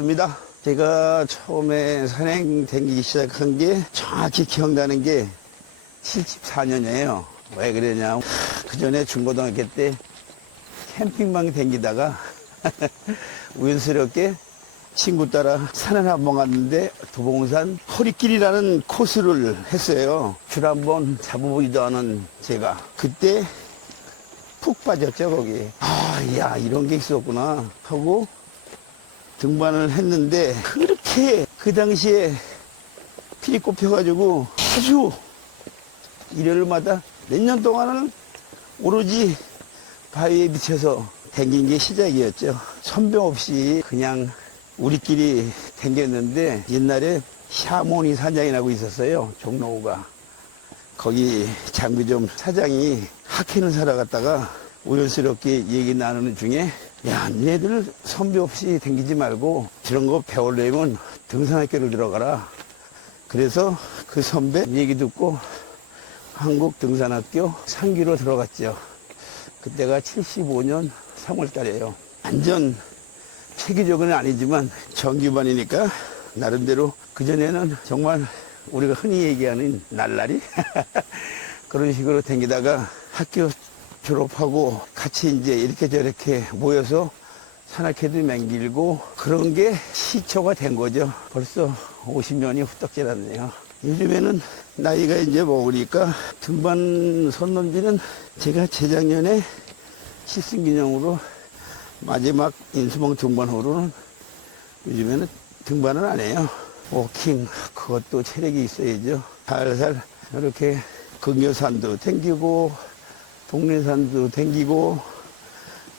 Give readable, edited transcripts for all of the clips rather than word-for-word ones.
반갑습니다. 제가 처음에 산행 다니기 시작한 게 정확히 기억나는 게 74년이에요. 왜 그러냐. 그 전에 중고등학교 때 캠핑방 다니다가 우연스럽게 친구 따라 산을 한번 갔는데 도봉산 허리길이라는 코스를 했어요. 줄 한번 잡아보지도 않은 제가 그때 푹 빠졌죠. 거기 야 이런 게 있었구나 하고 등반을 했는데 그렇게 그 당시에 필이 꼽혀가지고 아주 일요일마다 몇 년 동안은 오로지 바위에 비쳐서 댕긴 게 시작이었죠. 선배 없이 그냥 우리끼리 댕겼는데 옛날에 샤모니 사장이라고 있었어요. 종로가. 거기 장비점 사장이 하키는 사러 갔다가 우연스럽게 얘기 나누는 중에 야, 니네들 선배 없이 댕기지 말고 저런 거 배우려면 등산학교를 들어가라. 그래서 그 선배 얘기 듣고 한국등산학교 상기로 들어갔죠. 그때가 75년 3월 달이에요. 완전 체계적은 아니지만 정규반이니까 나름대로 그전에는 정말 우리가 흔히 얘기하는 날라리 그런 식으로 댕기다가 학교 졸업하고 같이 이제 이렇게 저렇게 모여서 산악회도 맹길고 그런 게 시초가 된 거죠. 벌써 50년이 후딱 지났네요. 요즘에는 나이가 이제 먹으니까 등반 선 넘지는 제가 재작년에 실승기념으로 마지막 인수봉 등반 후로는 요즘에는 등반을 안 해요. 워킹 그것도 체력이 있어야죠. 살살 이렇게 근교산도 댕기고 동네산도 댕기고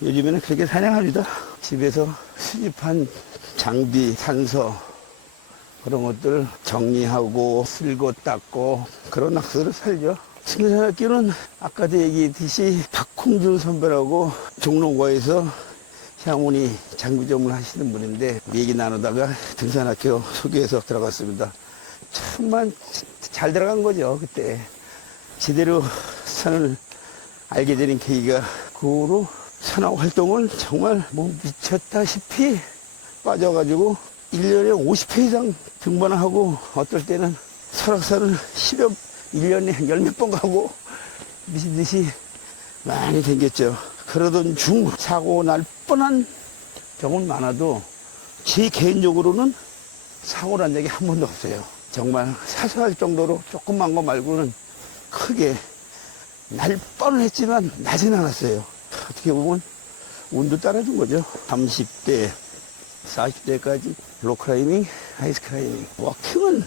요즘에는 그렇게 사냥합니다. 집에서 수집한 장비, 산서 그런 것들 정리하고 쓸고 닦고 그런 학습을 살죠. 등산학교는 아까도 얘기했듯이 박홍준 선배라고 종로구에서 샤모니 장비점을 하시는 분인데 얘기 나누다가 등산학교 소개해서 들어갔습니다. 정말 잘 들어간 거죠. 그때 제대로 산을 알게 되는 계기가 그 후로 산악 활동을 정말 뭐 미쳤다시피 빠져가지고 1년에 50회 이상 등반을 하고 어떨 때는 설악산을 1년에 10몇 번 가고 미친 듯이 많이 댕겼죠. 그러던 중 사고 날 뻔한 경우는 많아도 제 개인적으로는 사고 난 적이 한 번도 없어요. 정말 사소할 정도로 조그만 거 말고는 크게 날 뻔은 했지만 나진 않았어요. 어떻게 보면 운도 따라준 거죠. 30대, 40대까지 로클라이밍, 아이스클라이밍, 워킹은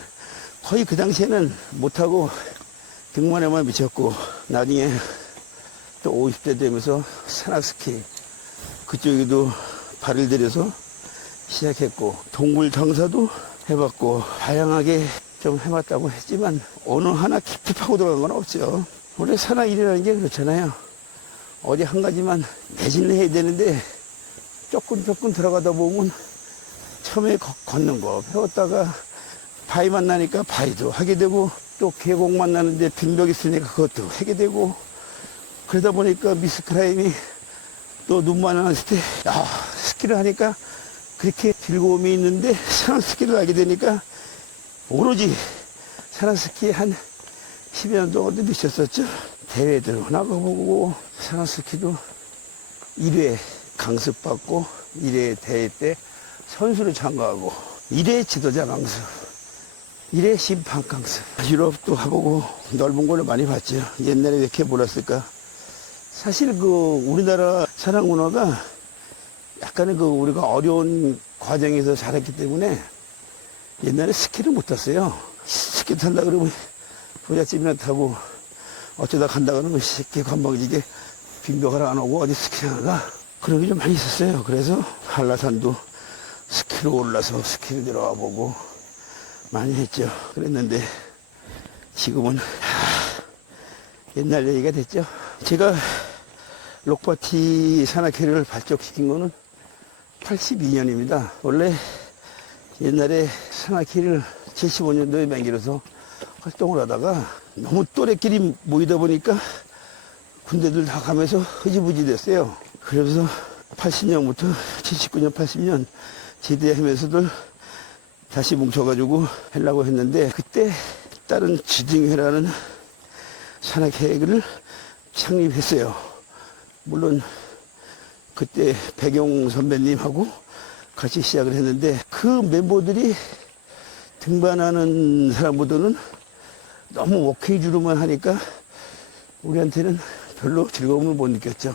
거의 그 당시에는 못하고 등반에만 미쳤고 나중에 또 50대 되면서 산악스키 그쪽에도 발을 들여서 시작했고 동굴 장사도 해봤고 다양하게 좀 해봤다고 했지만 어느 하나 깊이 파고 들어간 건 없죠. 원래 산악일이라는 게 그렇잖아요. 어디 한 가지만 매진을 해야 되는데 조금 들어가다 보면 처음에 걷는 거 배웠다가 바위 만나니까 바위도 하게 되고 또 계곡 만나는데 빈벽 있으니까 그것도 하게 되고 그러다 보니까 미스크라임이 또 눈만 왔을 때 스키를 하니까 그렇게 즐거움이 있는데 산악스키를 하게 되니까 오로지 산악스키에 한 10여 년 동안도 미쳤었죠. 대회들 나가보고 산악스키도 1회 강습받고 1회 대회 때 선수로 참가하고 1회 지도자 강습 1회 심판 강습 유럽도 가보고 넓은 걸로 많이 봤죠. 옛날에 왜 이렇게 몰랐을까. 사실 그 우리나라 산악 문화가 약간의 그 우리가 어려운 과정에서 자랐기 때문에 옛날에 스키를 못 탔어요. 스키 탄다 그러면 부잣집이나 타고 어쩌다 간다 그러면 쉽게 건방지게 빈벽을 안 오고 어디 스키를 가 그런 게 좀 많이 있었어요. 그래서 한라산도 스키로 올라서 스키를 내려와 보고 많이 했죠. 그랬는데 지금은 옛날 얘기가 됐죠. 제가 록바티 산악회를 발족시킨 거는 82년입니다. 원래 옛날에 산악회를 75년도에 맹기로서 활동을 하다가 너무 또래끼리 모이다 보니까 군대들 다 가면서 흐지부지 됐어요. 그래서 80년부터 79년, 80년 제대하면서도 다시 뭉쳐가지고 하려고 했는데, 그때 다른 지딩회라는 산악회를 창립했어요. 물론 그때 백용 선배님하고 같이 시작을 했는데, 그 멤버들이 등반하는 사람보다는 너무 워킹주로만 하니까 우리한테는 별로 즐거움을 못 느꼈죠.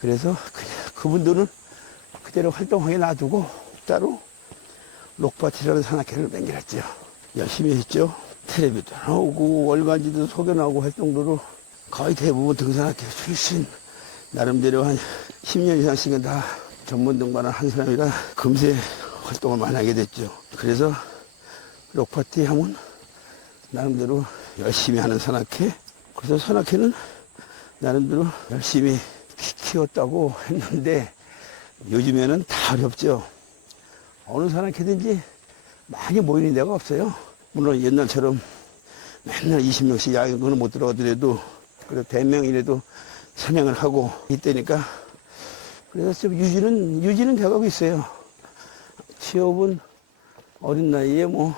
그래서 그분들은 그대로 활동하게 놔두고 따로 록파티라는 산악회를 만들었죠. 열심히 했죠. 텔레비도 나오고 월간지도 소개 나오고 할 정도로 거의 대부분 등산학회 출신, 나름대로 한 10년 이상씩은 다 전문 등반을 한 사람이라 금세 활동을 많이 하게 됐죠. 그래서 록파티 하면 나름대로 열심히 하는 산악회, 그래서 산악회는 나름대로 열심히 키웠다고 했는데, 요즘에는 다 어렵죠. 어느 산악회든지 많이 모이는 데가 없어요. 물론 옛날처럼 맨날 20명씩 야경은 못 들어가더라도, 그래도 대명이라도 산행을 하고 이때니까, 그래서 좀 유지는 돼가고 있어요. 취업은 어린 나이에 뭐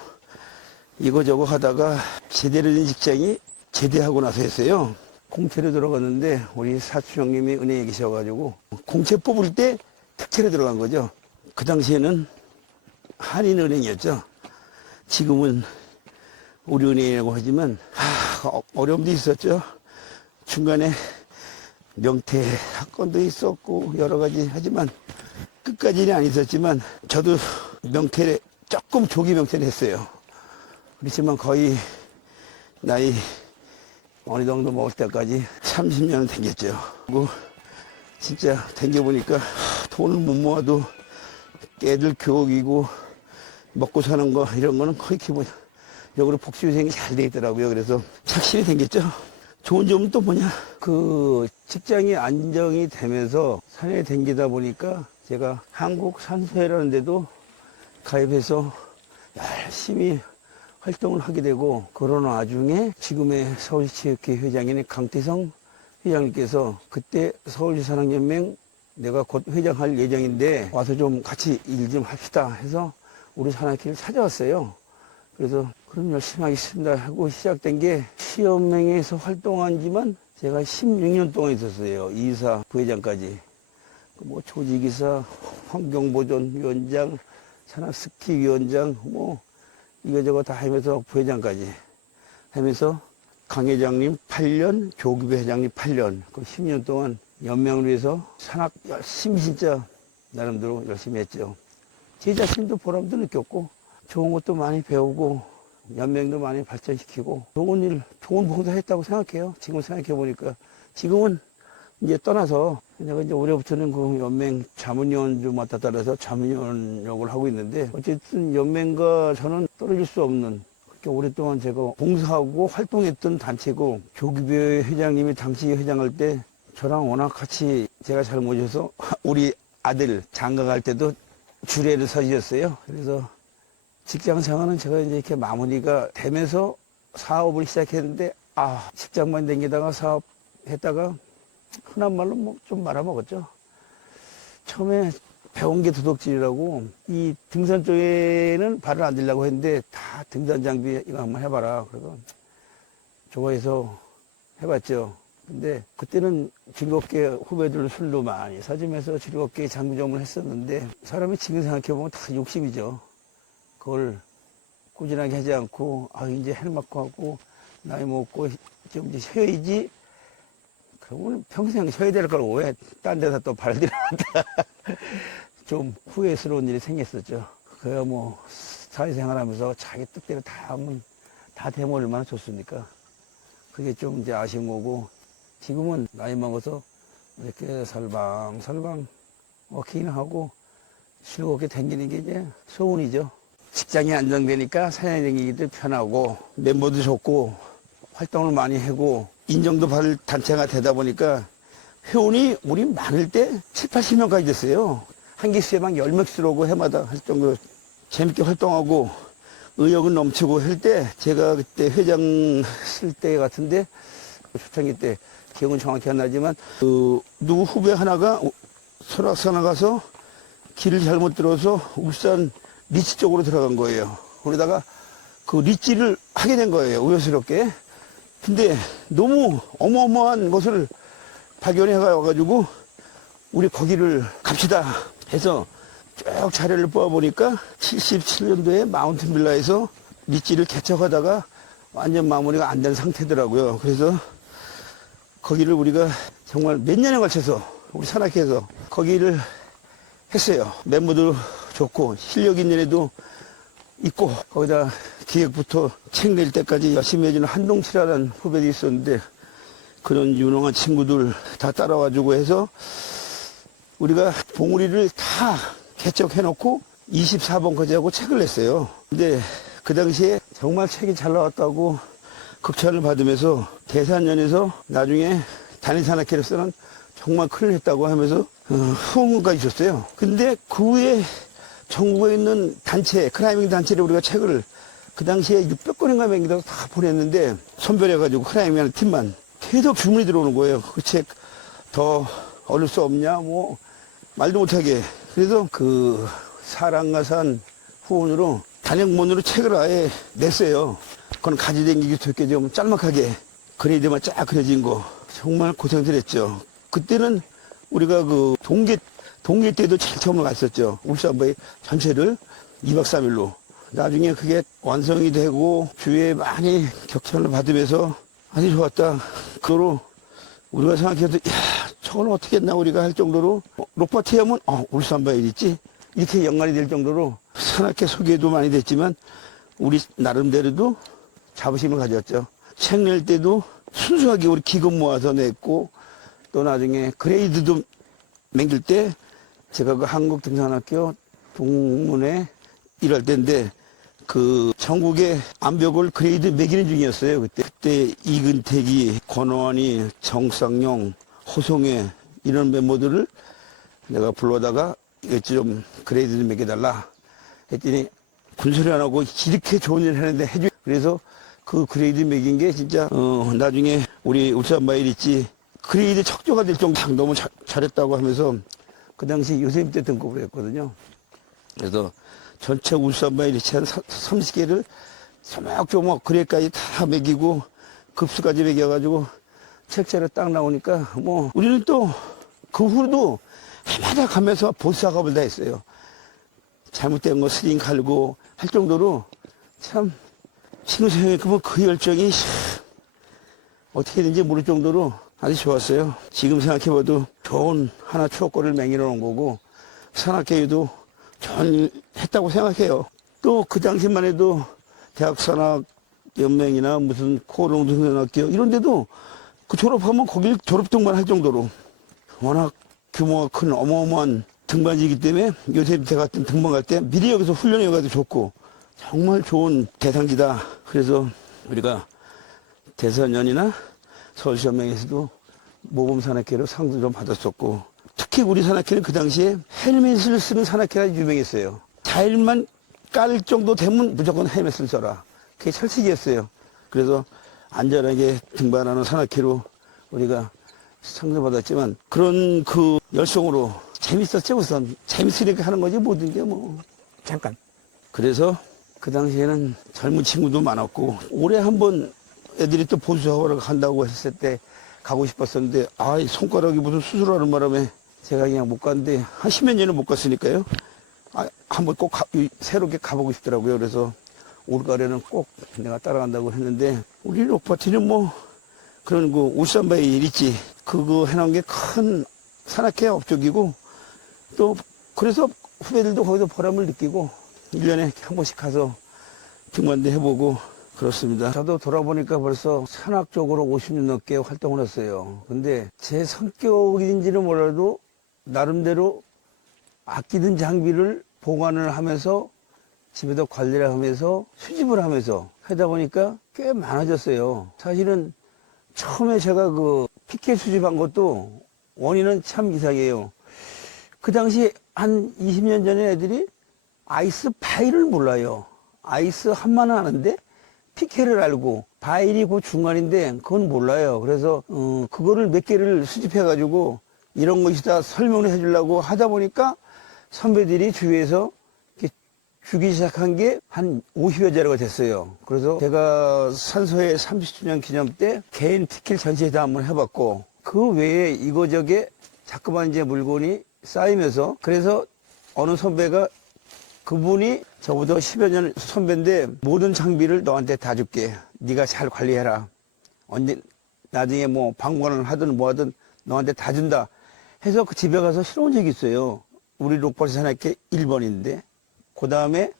이거저거 하다가 제대로 된 직장이 제대하고 나서 했어요. 공채로 들어갔는데 우리 사촌 형님이 은행에 계셔가지고 공채 뽑을 때 특채로 들어간 거죠. 그 당시에는 한인은행이었죠. 지금은 우리은행이라고 하지만 어려움도 있었죠. 중간에 명퇴 사건도 있었고 여러 가지 하지만 끝까지는 안 있었지만, 저도 명퇴를 조금 조기 명퇴를 했어요. 그렇지만 거의 나이 어느 정도 먹을 때까지 30년은 댕겼죠. 그리고 진짜 댕겨보니까 돈을 못 모아도 애들 교육이고 먹고 사는 거 이런 거는 거의 기본적으로 복지위생이 잘 돼 있더라고요. 그래서 착실히 댕겼죠. 좋은 점은 또 뭐냐, 그 직장이 안정이 되면서 산에 댕기다 보니까 제가 한국산소회라는 데도 가입해서 열심히 활동을 하게 되고, 그런 와중에 지금의 서울시체육회 회장인 강태성 회장님께서 그때 서울시 산악연맹 내가 곧 회장할 예정인데 와서 좀 같이 일 좀 합시다 해서 우리 산악회를 찾아왔어요. 그래서 그럼 열심히 하겠습니다 하고 시작된 게, 시연맹에서 활동한 지만 제가 16년 동안 있었어요. 이사, 부회장까지. 뭐 조직이사, 환경보존위원장, 산악스키위원장, 뭐 이거저거 다 하면서 부회장까지 하면서 강 회장님 8년, 조규배 회장님 8년, 그 10년 동안 연맹을 위해서 산악 열심히 진짜 나름대로 열심히 했죠. 제 자신도 보람도 느꼈고 좋은 것도 많이 배우고 연맹도 많이 발전시키고 좋은 일, 좋은 봉사했다고 생각해요. 지금 생각해보니까. 지금은 이제 떠나서 내가 이제 올해부터는 그 연맹 자문위원 좀 맡아 따라서 자문위원 역을 하고 있는데, 어쨌든 연맹과 저는 떨어질 수 없는, 그렇게 오랫동안 제가 봉사하고 활동했던 단체고, 조규배 회장님이 당시 회장할 때 저랑 워낙 같이 제가 잘 모셔서 우리 아들 장가 갈 때도 주례를 서주셨어요. 그래서 직장 생활은 제가 이제 이렇게 마무리가 되면서 사업을 시작했는데, 직장만 다니다가 사업했다가 흔한 말로 뭐 좀 말아먹었죠. 처음에 배운 게 도덕질이라고, 이 등산 쪽에는 발을 안 들려고 했는데 다 등산 장비 이거 한번 해봐라. 그래서 좋아해서 해봤죠. 근데 그때는 즐겁게 후배들 술도 많이 사주면서 즐겁게 장구점을 했었는데, 사람이 지금 생각해보면 다 욕심이죠. 그걸 꾸준하게 하지 않고, 이제 할 만큼 하고, 나이 먹고, 좀 이제 쉬어야지. 그러면 평생 쉬어야 될 걸 왜 딴 데다 또 발들여놨다. 좀 후회스러운 일이 생겼었죠. 그야 뭐, 사회생활 하면서 자기 뜻대로 다 하면 다 되면 얼마나 좋습니까? 그게 좀 이제 아쉬운 거고, 지금은 나이 먹어서 이렇게 살방살방 워킹하고 즐겁게 다니는 게 이제 소원이죠. 직장이 안정되니까 산에 다니기도 편하고 멤버도 좋고 활동을 많이 하고 인정도 받을 단체가 되다 보니까 회원이 우리 많을 때 7, 80명까지 됐어요. 한 기수에 막 10명씩 들어오고 해마다 할 정도로 재밌게 활동하고 의욕은 넘치고 할 때, 제가 그때 회장 쓸 때 같은데 초창기 때 기억은 정확히 안 나지만 누구 후배 하나가 설악산에 가서 길을 잘못 들어서 울산 리치 쪽으로 들어간 거예요. 그러다가 그 리치를 하게 된 거예요. 우연스럽게. 근데 너무 어마어마한 것을 발견해 가지고 우리 거기를 갑시다 해서 쭉 자료를 뽑아보니까 77년도에 마운틴 빌라에서 리치를 개척하다가 완전 마무리가 안 된 상태더라고요. 그래서 거기를 우리가 정말 몇 년에 걸쳐서 우리 산악회에서 거기를 했어요. 멤버도 좋고 실력 있는 애도 있고 거기다 기획부터 책 낼 때까지 열심히 해주는 한동치라는 후배도 있었는데 그런 유능한 친구들 다 따라와주고 해서 우리가 봉우리를 다 개척해놓고 24번까지 하고 책을 냈어요. 근데 그 당시에 정말 책이 잘 나왔다고 극찬을 받으면서 대산연에서 나중에 단위산악회로서는 정말 큰일 했다고 하면서 후원문가 있었어요. 근데 그 후에 전국에 있는 단체, 클라이밍 단체를 우리가 책을 그 당시에 600권인가 맹기다가 다 보냈는데 선별해가지고 클라이밍 하는 팀만 계속 주문이 들어오는 거예요. 그 책 더 얻을 수 없냐, 뭐, 말도 못하게. 그래서 그 사랑가산 후원으로 단행본으로 책을 아예 냈어요. 그건 가지댕기기 좋게 좀 짤막하게 그레이드만 쫙 그려진 거. 정말 고생들 했죠. 그때는 우리가 그 동계 때도 제일 처음으로 갔었죠. 울산바위 전체를 2박 3일로. 나중에 그게 완성이 되고 주위에 많이 격찬을 받으면서 아주 좋았다. 그거로 우리가 생각해도 야 저걸 어떻게 했나 우리가 할 정도로 록바티 하면 울산바위 있지 이렇게 연관이 될 정도로 산악회 소개도 많이 됐지만 우리 나름대로도 자부심을 가졌죠. 책 낼 때도 순수하게 우리 기금 모아서 냈고 또 나중에 그레이드도 맹길 때 제가 그 한국등산학교 동문회 일할 때인데 그 전국의 암벽을 그레이드 매기는 중이었어요. 그때 이근택이, 권원이, 정쌍용, 호송해 이런 멤버들을 내가 불러다가 좀 그레이드 좀 매겨달라 했더니 군소리 안 하고 이렇게 좋은 일을 하는데 해줘. 그래서 그 그레이드 매긴 게 진짜 나중에 우리 울산바일 있지 그레이드 척조가 될 정도 너무 잘했다고 하면서 그 당시 요셉 때 등급을 했거든요. 그래서 전체 울산바일 있지 한 30개를 조목조목 그레이까지 다 매기고 급수까지 매겨가지고 책자로 딱 나오니까 뭐 우리는 또 그 후로도 해마다 가면서 보수작업을 다 했어요. 잘못된 거 스링 갈고 할 정도로 참 지금 생각해보면 그 열정이 어떻게든지 모를 정도로 아주 좋았어요. 지금 생각해봐도 좋은 하나 추억거리를 맹일어 놓은 거고 산악회에도 좋은 일 했다고 생각해요. 또 그 당시만 해도 대학산악연맹이나 무슨 코롱등산학교 이런 데도 그 졸업하면 거길 졸업 등반할 정도로 워낙 규모가 큰 어마어마한 등반지이기 때문에 요새 밑에 같은 등반 갈 때 미리 여기서 훈련해 가도 좋고 정말 좋은 대상지다. 그래서 우리가 대산연이나 서울시연맹에서도 모범산악회로 상도 좀 받았었고 특히 우리 산악회는 그 당시에 헬멧을 쓰는 산악회가 유명했어요. 타일만 깔 정도 되면 무조건 헬멧을 써라. 그게 철칙이었어요. 그래서 안전하게 등반하는 산악회로 우리가 상도 받았지만 그런 그 열성으로 재밌었죠. 우선 재밌으니까 하는 거지 모든 게 뭐 잠깐. 그래서 그 당시에는 젊은 친구도 많았고 올해 한번 애들이 또 보수하러 간다고 했을 때 가고 싶었었는데 이 손가락이 무슨 수술하는 바람에 제가 그냥 못 갔는데 한 10몇 년은 못 갔으니까요. 한번 꼭 새롭게 가보고 싶더라고요. 그래서 올가을에는 꼭 내가 따라간다고 했는데 우리 록파티는 뭐 그런 그 울산바위 일 있지 그거 해놓은 게 큰 산악회 업적이고 또 그래서 후배들도 거기서 보람을 느끼고 1년에 한 번씩 가서 등반도 해보고 그렇습니다. 저도 돌아보니까 벌써 산악 쪽으로 50년 넘게 활동을 했어요. 근데 제 성격인지는 몰라도 나름대로 아끼던 장비를 보관을 하면서 집에도 관리를 하면서 수집을 하면서 하다 보니까 꽤 많아졌어요. 사실은 처음에 제가 그 피켓 수집한 것도 원인은 참 이상해요. 그 당시 한 20년 전에 애들이 아이스 바일을 몰라요. 아이스 한마는 아는데 피켓을 알고 바일이 그 중간인데 그건 몰라요. 그래서 그거를 몇 개를 수집해 가지고 이런 것이다 설명을 해주려고 하다 보니까 선배들이 주위에서 이렇게 주기 시작한 게 한 50여 자루가 됐어요. 그래서 제가 산소회 30주년 기념 때 개인 티켓 전시회도 한번 해봤고, 그 외에 이거저게 자꾸만 이제 물건이 쌓이면서, 그래서 어느 선배가, 그분이 저보다 10여 년 선배인데 모든 장비를 너한테 다 줄게. 네가 잘 관리해라. 언제 나중에 뭐 박물관을 하든 뭐 하든 너한테 다 준다 해서 그 집에 가서 실어온 적이 있어요. 우리 록버스 산악회 1번인데 그 다음에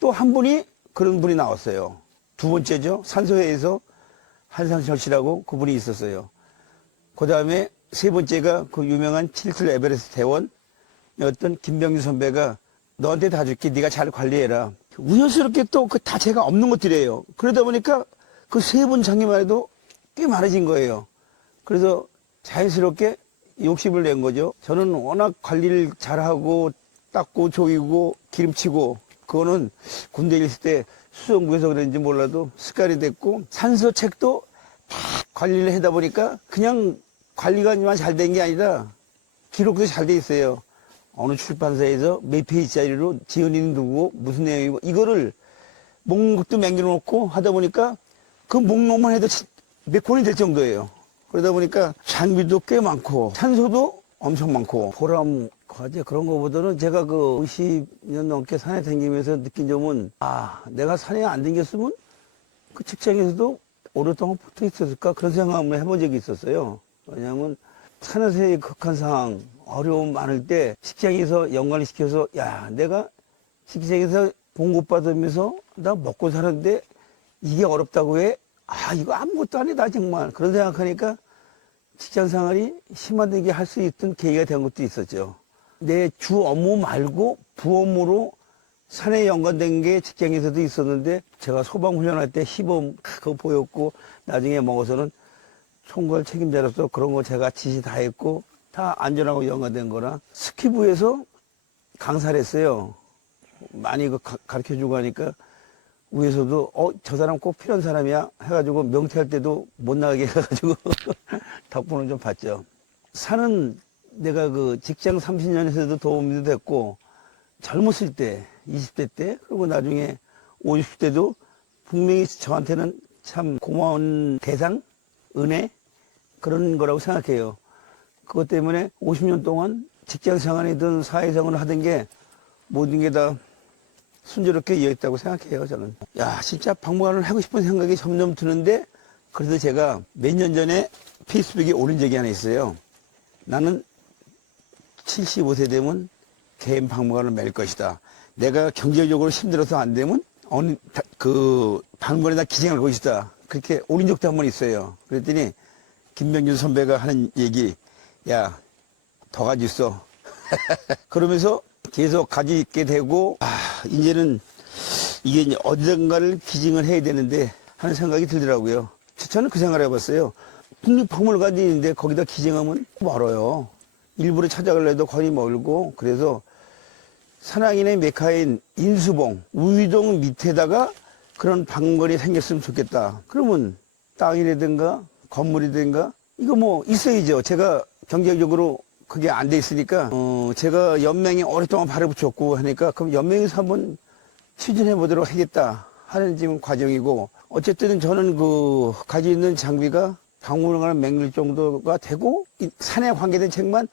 또 한 분이 그런 분이 나왔어요. 두 번째죠. 산소회에서 한상철 씨라고 그분이 있었어요. 그 다음에 세 번째가 그 유명한 7틀 에베레스트 대원 어떤 김병규 선배가 너한테 다 줄게. 네가 잘 관리해라. 우연스럽게 또 그 다 제가 없는 것들이에요. 그러다 보니까 그 세 분 장기만 해도 꽤 많아진 거예요. 그래서 자연스럽게 욕심을 낸 거죠. 저는 워낙 관리를 잘하고 닦고 조이고 기름치고, 그거는 군대에 있을 때 수성구에서 그랬는지 몰라도 습관이 됐고, 산소책도 다 관리를 하다 보니까 그냥 관리가만 잘 된 게 아니라 기록도 잘 돼 있어요. 어느 출판사에서 몇 페이지짜리로 지연이는 누구고 무슨 내용이고, 이거를 목록도 남겨놓고 하다 보니까 그 목록만 해도 몇 권이 될 정도예요. 그러다 보니까 장비도 꽤 많고 산소도 엄청 많고, 보람 과제 그런 거보다는 제가 그 50년 넘게 산에 다니면서 느낀 점은, 내가 산에 안 다녔으면 그 직장에서도 오랫동안 붙어 있었을까, 그런 생각을 해본 적이 있었어요. 왜냐하면 산에서의 극한 상황, 어려움 많을 때 직장에서 연관을 시켜서, 야, 내가 직장에서 봉급받으면서 나 먹고 사는데 이게 어렵다고 해? 이거 아무것도 아니다 정말. 그런 생각하니까 직장 생활이 심화되게 할 수 있던 계기가 된 것도 있었죠. 내 주 업무 말고 부업무로 산에 연관된 게 직장에서도 있었는데, 제가 소방훈련할 때 시범 그거 보였고, 나중에 먹어서는 총괄 책임자로서 그런 거 제가 지시 다 했고, 다 안전하고 연관된 거라. 스키부에서 강사를 했어요. 많이 가르쳐주고 하니까 위에서도 저 사람 꼭 필요한 사람이야 해가지고 명퇴할 때도 못 나가게 해가지고 덕분을 좀 봤죠. 산은 내가 그 직장 30년에서도 도움이 됐고, 젊었을 때 20대 때, 그리고 나중에 50대도 분명히 저한테는 참 고마운 대상, 은혜, 그런 거라고 생각해요. 그것 때문에 50년 동안 직장 생활이든 사회생활을 하던 게 모든 게 다 순조롭게 이어있다고 생각해요, 저는. 야, 진짜 박물관을 하고 싶은 생각이 점점 드는데, 그래도 제가 몇 년 전에 페이스북에 올린 적이 하나 있어요. 나는 75세 되면 개인 박물관을 맬 것이다. 내가 경제적으로 힘들어서 안 되면 어느 그 박물관에다 기증할 것이다. 그렇게 올린 적도 한 번 있어요. 그랬더니 김병준 선배가 하는 얘기, 야, 더 가지 있어. 그러면서 계속 가지 있게 되고, 이제는 이게 이제 어디든가를 기증을 해야 되는데 하는 생각이 들더라고요. 저는 그 생각을 해봤어요. 국립박물관이 있는데 거기다 기증하면 멀어요. 일부러 찾아가려도 거리 멀고, 그래서 산악인의 메카인 인수봉, 우이동 밑에다가 그런 박물관이 생겼으면 좋겠다. 그러면 땅이라든가 건물이든가 이거 뭐 있어야죠. 제가 경제적으로 그게 안 돼 있으니까, 제가 연맹에 오랫동안 발을 붙였고 하니까, 그럼 연맹에서 한번 추진해 보도록 하겠다 하는 지금 과정이고, 어쨌든 저는 그 가지고 있는 장비가 박물관을 맹글 정도가 되고, 이 산에 관계된 책만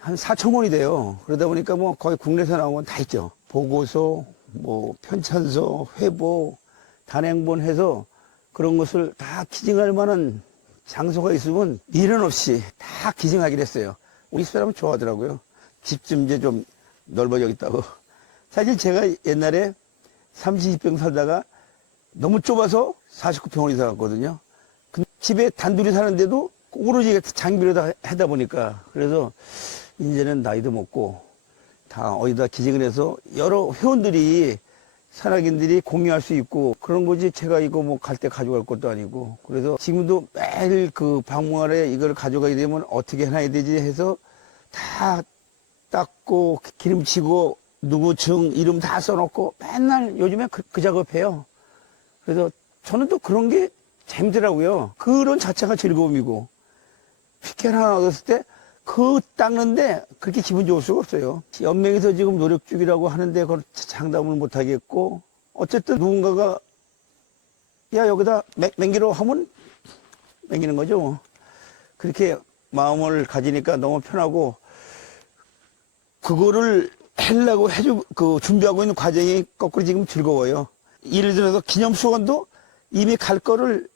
한 4천 권이 돼요. 그러다 보니까 뭐 거의 국내에서 나온 건 다 있죠. 보고서, 뭐 편찬서, 회보, 단행본 해서 그런 것을 다 기증할 만한 장소가 있으면 미련 없이 다 기증하기로 했어요. 우리 사람은 좋아하더라고요. 집 좀 이제 좀 넓어져 있다고. 사실 제가 옛날에 30평 살다가 너무 좁아서 49평을 이사 갔거든요. 집에 단둘이 사는데도 오로지 장비로 다 하다 보니까, 그래서 이제는 나이도 먹고 다 어디다 기증을 해서 여러 회원들이, 산악인들이 공유할 수 있고 그런 거지, 제가 이거 뭐 갈 때 가져갈 것도 아니고. 그래서 지금도 매일 그 박물관에 이걸 가져가게 되면 어떻게 해놔야 되지 해서 다 닦고 기름치고 누구 증 이름 다 써놓고 맨날 요즘에 그 작업해요. 그래서 저는 또 그런 게 재밌더라고요. 그런 자체가 즐거움이고, 피켓 하나 얻었을 때 그 닦는데 그렇게 기분 좋을 수가 없어요. 연맹에서 지금 노력 중이라고 하는데 그걸 장담을 못 하겠고, 어쨌든 누군가가 야 여기다 맹기로 하면 맹기는 거죠. 그렇게 마음을 가지니까 너무 편하고, 그거를 하려고 준비하고 있는 과정이 거꾸로 지금 즐거워요. 예를 들어서 기념수건도 이미 갈 거를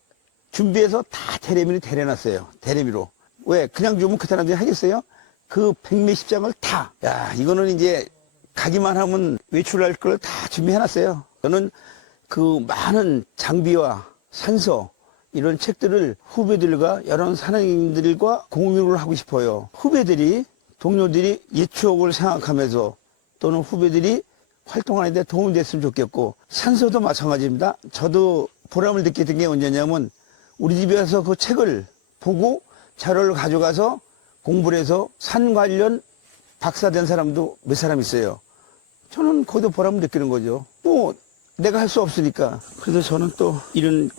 준비해서 다 대래미로 대려놨어요. 대래미로. 왜? 그냥 주면 그 사람들이 하겠어요? 그 백몇십 장을 다. 야, 이거는 이제 가기만 하면 외출할 걸 다 준비해놨어요. 저는 그 많은 장비와 산소, 이런 책들을 후배들과 여러 사장님들과 공유를 하고 싶어요. 후배들이, 동료들이 옛 추억을 생각하면서 또는 후배들이 활동하는 데 도움이 됐으면 좋겠고, 산소도 마찬가지입니다. 저도 보람을 느끼던 게 언제냐면, 우리 집에 와서 그 책을 보고 자료를 가져가서 공부를 해서 산 관련 박사된 사람도 몇 사람 있어요. 저는 거기도 보람을 느끼는 거죠. 뭐 내가 할 수 없으니까. 그래서 저는 또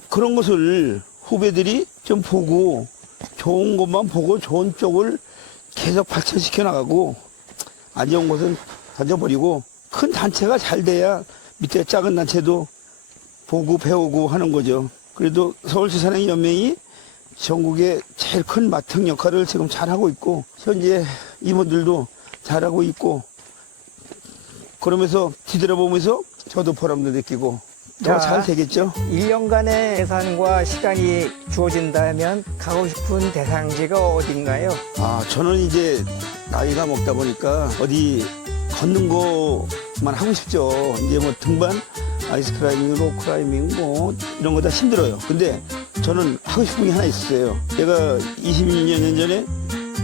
그런 것을 후배들이 좀 보고 좋은 것만 보고 좋은 쪽을 계속 발전시켜 나가고, 안 좋은 것은 던져버리고, 큰 단체가 잘 돼야 밑에 작은 단체도 보고 배우고 하는 거죠. 그래도 서울시사랑연맹이 전국의 제일 큰 마청 역할을 지금 잘하고 있고, 현재 임원들도 잘하고 있고, 그러면서 뒤돌아보면서 저도 보람도 느끼고 더 잘 되겠죠. 1년간의 예산과 시간이 주어진다면 가고 싶은 대상지가 어딘가요? 저는 이제 나이가 먹다 보니까 어디 걷는 거만 하고 싶죠. 이제 뭐 등반, 아이스 클라이밍, 록 클라이밍 뭐 이런 거 다 힘들어요. 근데 저는 하고 싶은 게 하나 있었어요. 제가 26년 전에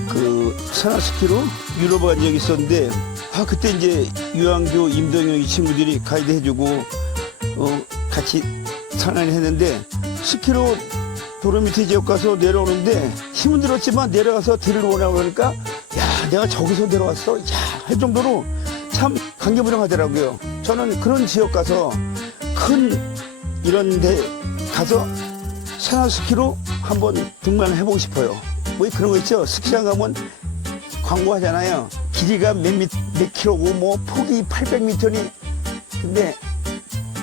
그 산악스키로 유럽 간 적이 있었는데, 그때 이제 유한교, 임동영 이 친구들이 가이드 해주고 같이 상안을 했는데, 스키로 도로 밑에 지역 가서 내려오는데 힘은 들었지만 내려가서 뒤를 보려고 그러니까 야 내가 저기서 내려왔어? 야 할 정도로 참 감개무량하더라고요. 저는 그런 지역 가서 큰 이런 데 가서 산악스키로 한번 등반을 해보고 싶어요. 뭐 그런 거 있죠. 스키장 가면 광고하잖아요. 길이가 몇 킬로고 뭐 폭이 800m니. 근데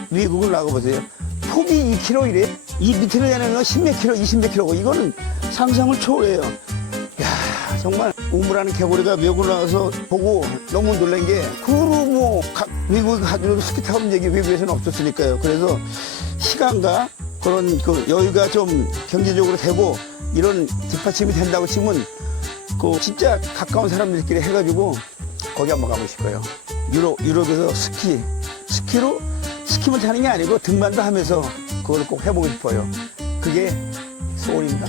미국을 나가보세요. 폭이 2km 이래. 이 밑으로 가는 건 10몇 킬로, 20몇 킬로고, 이거는 상상을 초월해요. 야 정말 우물하는 개구리가 미국을 나가서 보고 너무 놀란 게, 미국에 가지고 스키 타는 얘기 외국에서는 없었으니까요. 그래서 시간과 그런 그 여유가 좀 경제적으로 되고 이런 뒷받침이 된다고 치면 진짜 가까운 사람들끼리 해가지고 거기 한번 가고 싶어요. 유럽에서 스키로 스키만 타는 게 아니고 등반도 하면서 그걸 꼭 해보고 싶어요. 그게 소원입니다.